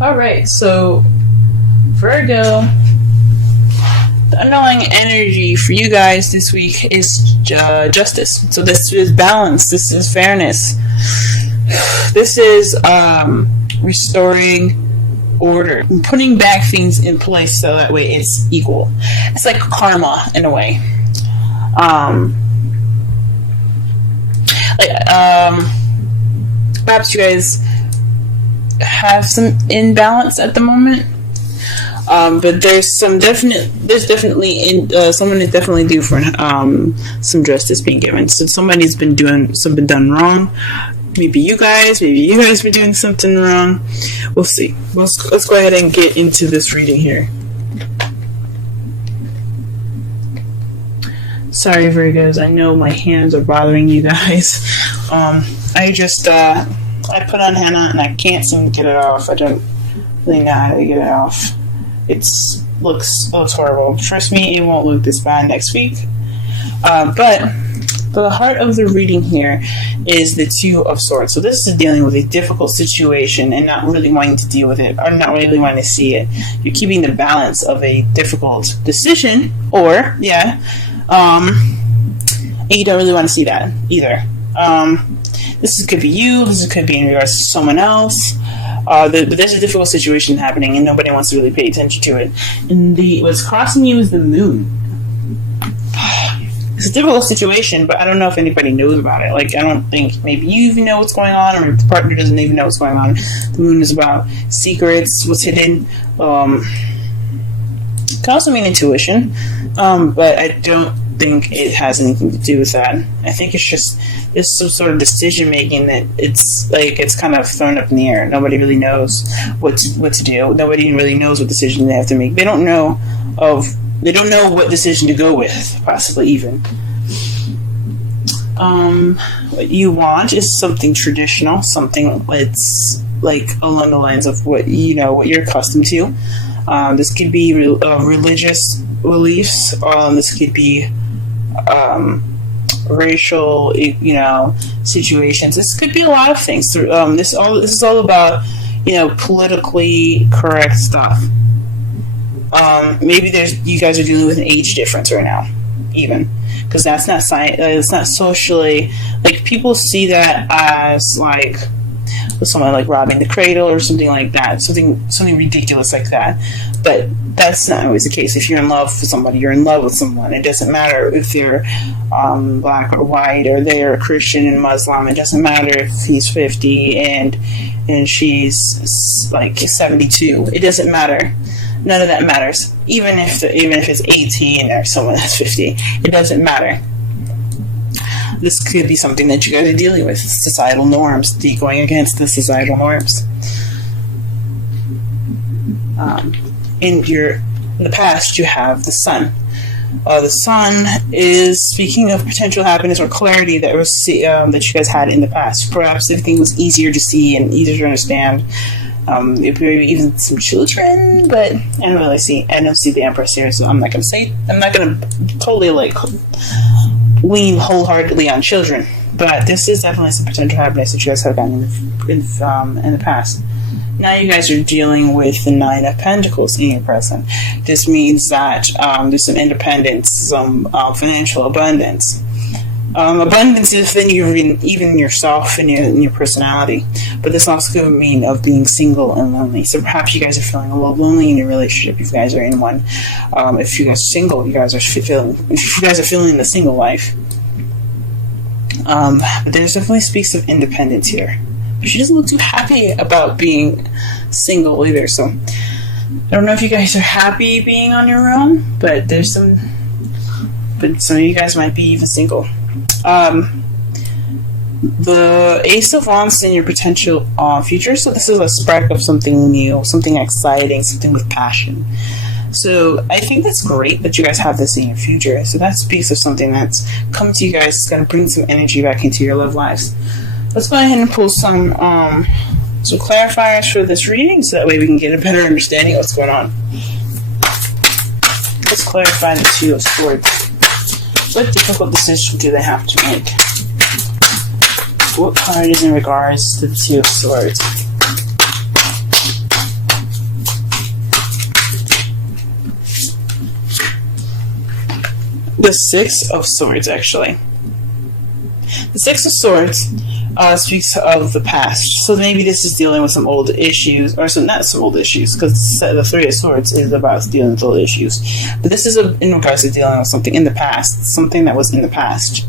Alright, so Virgo, the underlying energy for you guys this week is justice. So this is balance, this is fairness, this is restoring order, putting back things in place so that way it's equal. It's like karma in a way. Perhaps you guys have some imbalance at the moment, but there's definitely someone is definitely due for some justice being given. So somebody's been doing something done wrong. Maybe you guys been doing something wrong. We'll see. Let's go ahead and get into this reading here. Sorry, Virgos. I know my hands are bothering you guys. I put on henna and I can't seem to get it off. I don't really know how to get it off. It looks horrible. Trust me, it won't look this bad next week. But the heart of the reading here is the Two of Swords. So this is dealing with a difficult situation and not really wanting to deal with it, or not really wanting to see it. You're keeping the balance of a difficult decision, and you don't really want to see that either. This could be you, this could be in regards to someone else. But there's a difficult situation happening and nobody wants to really pay attention to it. And what's crossing you is the moon. It's a difficult situation, but I don't know if anybody knows about it. Like, I don't think maybe you even know what's going on, or if the partner doesn't even know what's going on. The moon is about secrets, what's hidden. It can also mean intuition, but I don't think it has anything to do with that. I think it's just there's some sort of decision making that it's kind of thrown up in the air. Nobody really knows what to do. Nobody really knows what decision they have to make. They don't know what decision to go with, possibly even. What you want is something traditional, something that's like along the lines of what you're accustomed to. This could be religious beliefs. This could be racial, situations. This could be a lot of things. This is all about, politically correct stuff. Maybe you guys are dealing with an age difference right now, even, because that's not it's not socially, like, people see that as like someone like robbing the cradle or something like that, something ridiculous like that. But that's not always the case. If you're in love with somebody, you're in love with someone. It doesn't matter if they're black or white, or they're Christian and Muslim. It doesn't matter if he's 50 and she's like 72. It doesn't matter. None of that matters. Even if it's 18 or someone that's 50, it doesn't matter. This could be something that you guys are dealing with, societal norms, going against the societal norms. In the past, you have the Sun. The Sun is speaking of potential happiness or clarity that you guys had in the past. Perhaps everything was easier to see and easier to understand. Maybe even some children, but I don't see the Empress here, so I'm not going to totally lean wholeheartedly on children. But this is definitely some potential happiness that you guys have gotten in the past. Now you guys are dealing with the Nine of Pentacles in your present. This means that there's some independence, some financial abundance. Abundance within even yourself and your personality. But this also could mean of being single and lonely. So perhaps you guys are feeling a little lonely in your relationship if you guys are in one. If you guys are single, if you guys are feeling the single life. But there's definitely speaks of independence here. But she doesn't look too happy about being single either. So I don't know if you guys are happy being on your own, but some of you guys might be even single. The Ace of Wands in your potential future. So this is a spark of something new, something exciting, something with passion. So I think that's great that you guys have this in your future. So that speaks of something that's coming to you guys. It's going to bring some energy back into your love lives. Let's go ahead and pull some clarifiers for this reading, so that way we can get a better understanding of what's going on. Let's clarify the Two of Swords. What difficult decision do they have to make? What card is in regards to the Two of Swords? The Six of Swords, actually. The Six of Swords speaks of the past. So maybe this is dealing with some old issues, or not some old issues, because the Three of Swords is about dealing with old issues. But this is in regards to dealing with something in the past, something that was in the past.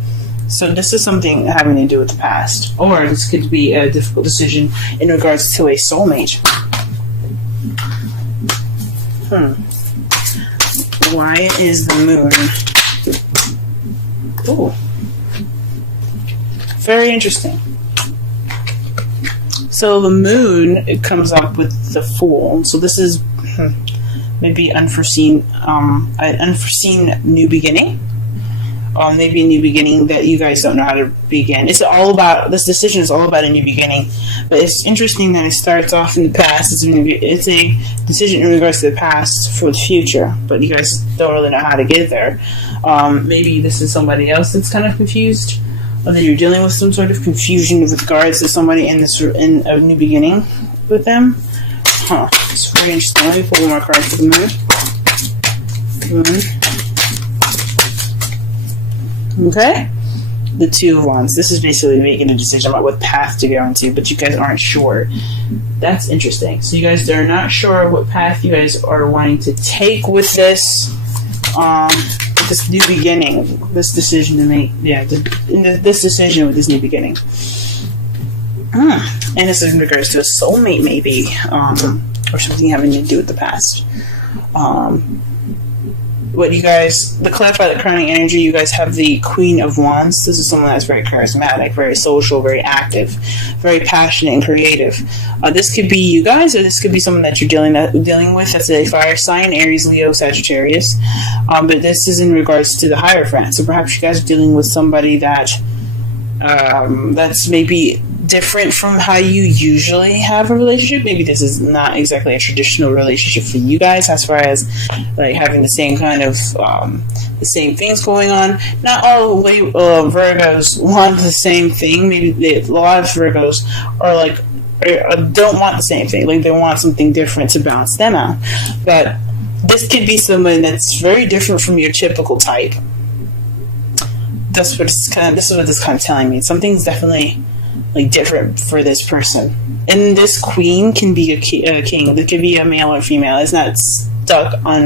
So this is something having to do with the past. Or this could be a difficult decision in regards to a soulmate. Why is the moon? Ooh. Very interesting. So the moon, it comes up with the Fool. So this is maybe an unforeseen new beginning. Maybe a new beginning that you guys don't know how to begin. This decision is all about a new beginning. But it's interesting that it starts off in the past. It's a decision in regards to the past for the future. But you guys don't really know how to get there. Maybe this is somebody else that's kind of confused. Or that you're dealing with some sort of confusion with regards to somebody in a new beginning with them. It's very interesting. Let me pull one more card for the moon. Okay. The Two of Wands. This is basically making a decision about what path to go into, but you guys aren't sure. That's interesting. So you guys are not sure what path you guys are wanting to take with this. This new beginning, this decision to make, this decision with this new beginning. And this is in regards to a soulmate, maybe, or something having to do with the past. What you guys, to clarify the crowning energy, you guys have the Queen of Wands. This is someone that's very charismatic, very social, very active, very passionate and creative. This could be you guys, or this could be someone that you're dealing with as a fire sign, Aries, Leo, Sagittarius. But this is in regards to the Hierophant. So perhaps you guys are dealing with somebody that that's maybe different from how you usually have a relationship. Maybe this is not exactly a traditional relationship for you guys, as far as like having the same kind of the same things going on. Not all Virgos want the same thing. Maybe a lot of Virgos are like don't want the same thing. Like they want something different to balance them out. But this could be someone that's very different from your typical type. This is what this is kind of telling me. Something's definitely like different for this person. And this queen can be a king. It could be a male or female. It's not stuck on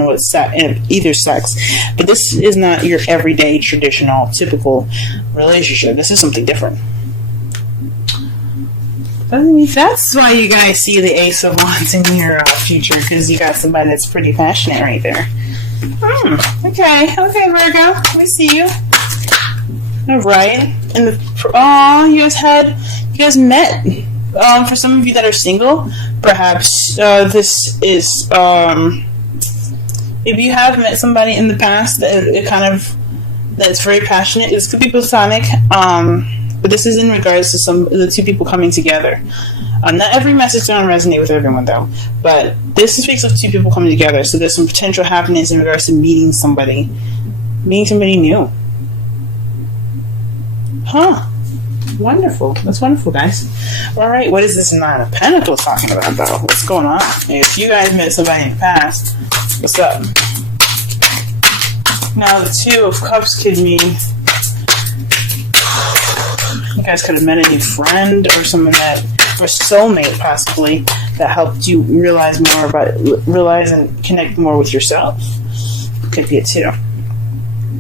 either sex. But this is not your everyday, traditional, typical relationship. This is something different. That's why you guys see the Ace of Wands in your future, because you got somebody that's pretty passionate right there. Okay, Virgo, we see you. All right, and you guys met. For some of you that are single, perhaps this is if you have met somebody in the past that's very passionate. This could be platonic, but this is in regards to the two people coming together. Not every message don't resonate with everyone though, but this speaks of two people coming together. So there's some potential happiness in regards to meeting somebody new. Wonderful. That's wonderful, guys. Alright, what is this Nine of Pentacles talking about, though? What's going on? If you guys met somebody in the past, what's up? Now, the Two of Cups could mean you guys could have met a new friend or someone or soulmate, possibly, that helped you realize and connect more with yourself. Could be it, too.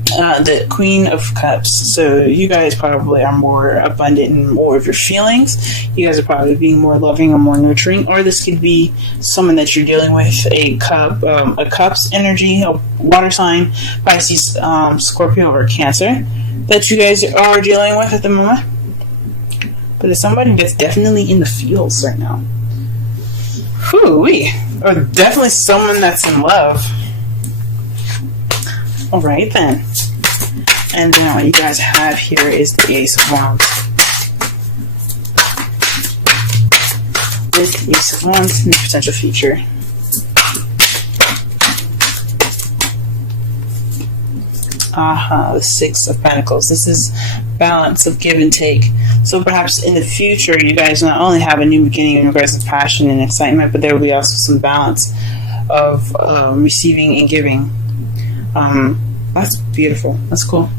The Queen of Cups. So you guys probably are more abundant in more of your feelings. You guys are probably being more loving or more nurturing. Or this could be someone that you're dealing with, a Cups energy, a water sign, Pisces, Scorpio, or Cancer that you guys are dealing with at the moment. But it's somebody that's definitely in the feels right now. Whoo-wee. Or definitely someone that's in love. Alright then. And then what you guys have here is the Ace of Wands. With the Ace of Wands and the potential future. The Six of Pentacles. This is balance of give and take. So perhaps in the future, you guys not only have a new beginning in regards to passion and excitement, but there will be also some balance of receiving and giving. That's beautiful. That's cool.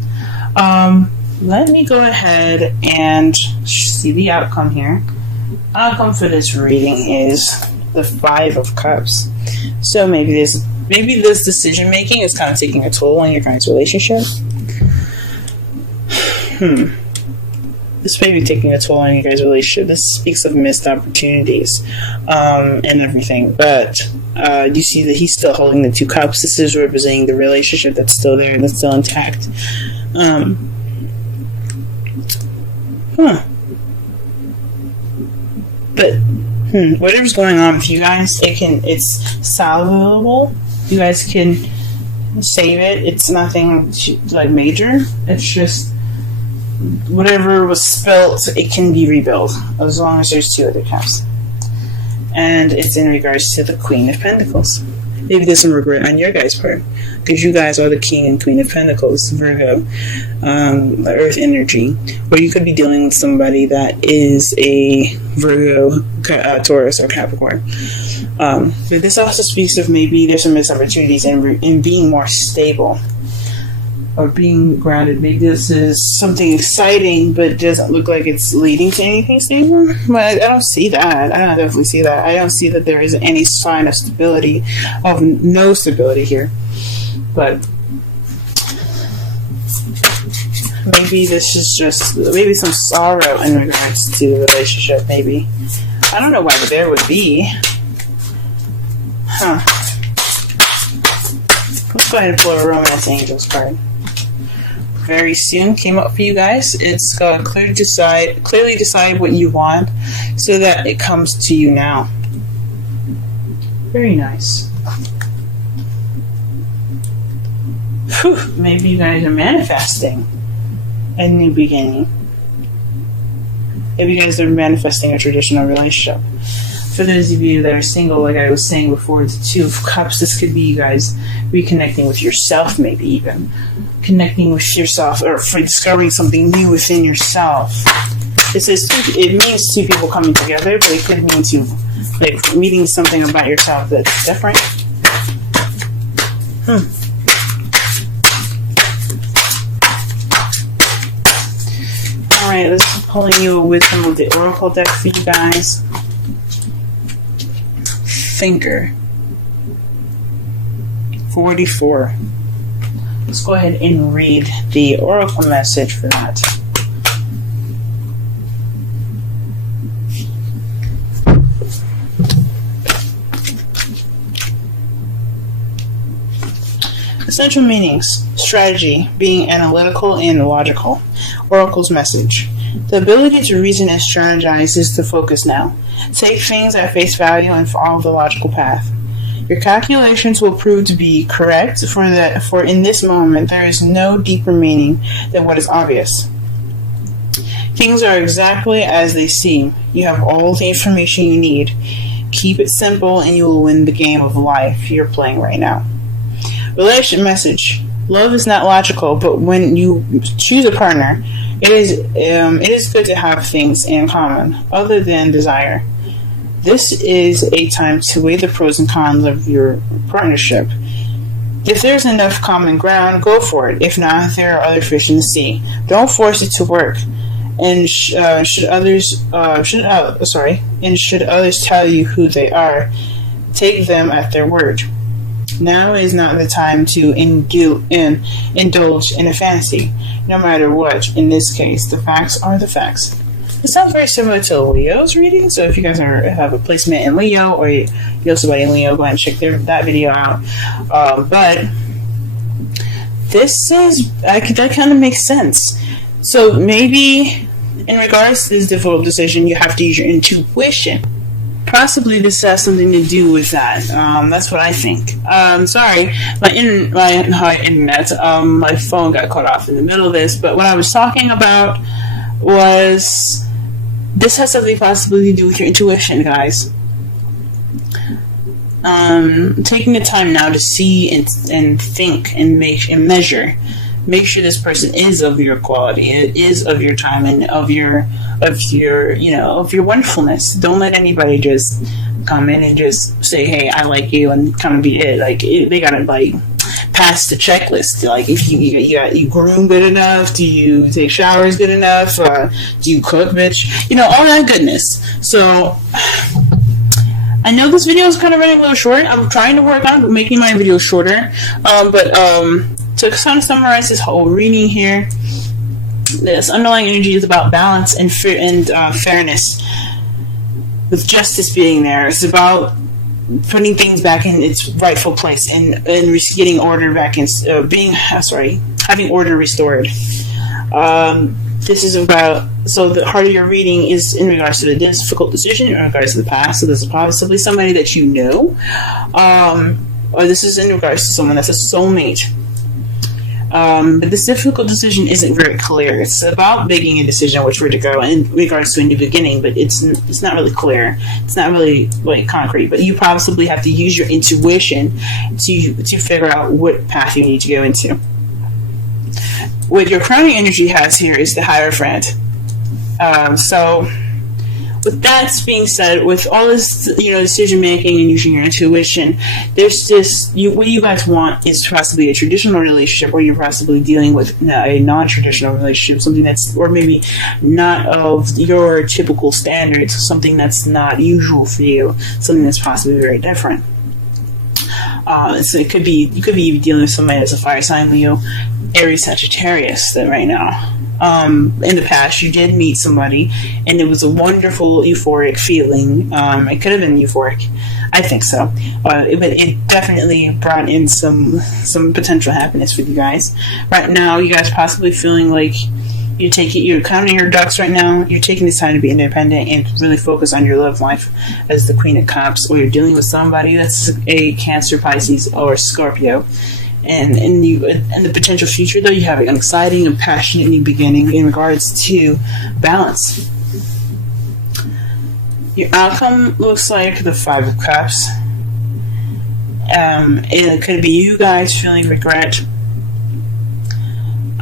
Let me go ahead and see the outcome here. Outcome for this reading is the Five of Cups. So maybe this decision making is kind of taking a toll on your guys' relationship. This may be taking a toll on you guys' relationship. This speaks of missed opportunities and everything. But you see that he's still holding the Two Cups. This is representing the relationship that's still there, that's still intact. But whatever's going on with you guys, it's salvageable. You guys can save it. It's nothing like major. It's just whatever was spilt, it can be rebuilt as long as there's two other cups. And it's in regards to the Queen of Pentacles. Maybe there's some regret on your guys' part, because you guys are the King and Queen of Pentacles, Virgo, the Earth energy, or you could be dealing with somebody that is a Virgo, Taurus, or Capricorn. But this also speaks of maybe there's some missed opportunities in being more stable or being grounded. Maybe this is something exciting, but it doesn't look like it's leading to anything stable. But I don't see that. I don't definitely see that. I don't see that there is any sign of stability, of no stability here. But maybe this is just maybe some sorrow in regards to the relationship. Maybe I don't know why there would be. Let's go ahead and pull a Romance Angels card. Very soon came up for you guys. It's clearly decide what you want so that it comes to you now. Very nice. Whew, maybe you guys are manifesting a new beginning. Maybe you guys are manifesting a traditional relationship. For those of you that are single, like I was saying before, the Two of Cups, this could be you guys reconnecting with yourself, maybe even connecting with yourself, or for discovering something new within yourself. It means two people coming together, but it could mean like meeting something about yourself that's different. Alright, let's pulling you a wisdom of the Oracle deck for you guys. Thinker 44. Let's go ahead and read the Oracle message for that. Essential meanings: strategy, being analytical and logical. Oracle's message: the ability to reason and strategize is the focus now. Take things at face value and follow the logical path. Your calculations will prove to be correct, for in this moment there is no deeper meaning than what is obvious. Things are exactly as they seem. You have all the information you need. Keep it simple and you will win the game of life you're playing right now. Relationship message: love is not logical, but when you choose a partner, it is good to have things in common other than desire. This is a time to weigh the pros and cons of your partnership. If there's enough common ground, go for it. If not, there are other fish in the sea. Don't force it to work. And should others tell you who they are, take them at their word. Now is not the time to indulge in a fantasy, no matter what. In this case, the facts are the facts. It sounds very similar to Leo's reading, so if you guys have a placement in Leo, or you know somebody in Leo, go ahead and check that video out. But this is, that kind of makes sense. So maybe in regards to this difficult decision, you have to use your intuition. Possibly this has something to do with that. That's what I think. Sorry, my internet, my phone got cut off in the middle of this, but what I was talking about was this has something possibly to do with your intuition, guys. Taking the time now to see and think and measure. Make sure this person is of your quality, it is of your time, and of your wonderfulness. Don't let anybody just come in and just say, "Hey, I like you," and kind of be it. Like they gotta pass the checklist. Like, if you groom good enough, do you take showers good enough, do you cook, bitch? You know, all that goodness. So I know this video is kind of running a little short. I'm trying to work on making my video shorter, but to kind of summarize this whole reading here, this underlying energy is about balance and fairness, with justice being there. It's about putting things back in its rightful place and getting order back in, having order restored. This is about, so the heart of your reading is in regards to the difficult decision, in regards to the past. So this is possibly somebody that you know, or this is in regards to someone that's a soulmate. But this difficult decision isn't very clear. It's about making a decision which way to go in regards to a new beginning, but it's not really clear. It's not really like concrete. But you possibly have to use your intuition to figure out what path you need to go into. What your crowning energy has here is the Hierophant. So with that being said, with all this, decision making and using your intuition, there's this, what you guys want is possibly a traditional relationship, or you're possibly dealing with a non-traditional relationship, something that's, or maybe not of your typical standards, something that's not usual for you, something that's possibly very different. So you could be dealing with somebody that's a fire sign, Leo, Aries, Sagittarius, that right now. In the past, you did meet somebody, and it was a wonderful, euphoric feeling. It could have been euphoric, I think so. But it definitely brought in some potential happiness for you guys. Right now, you guys possibly feeling like you're counting your ducks right now. You're taking this time to be independent and really focus on your love life as the Queen of Cups, or you're dealing with somebody that's a Cancer, Pisces, or Scorpio. And in the potential future, though, you have an exciting and passionate new beginning in regards to balance. Your outcome looks like the Five of Cups. And it could be you guys feeling regret.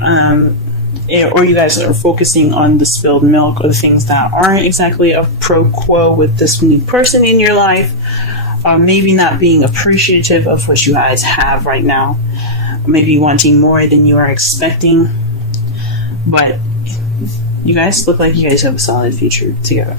Or you guys are focusing on the spilled milk, or the things that aren't exactly a pro quo with this new person in your life. Maybe not being appreciative of what you guys have right now. Maybe wanting more than you are expecting. But you guys look like you guys have a solid future together.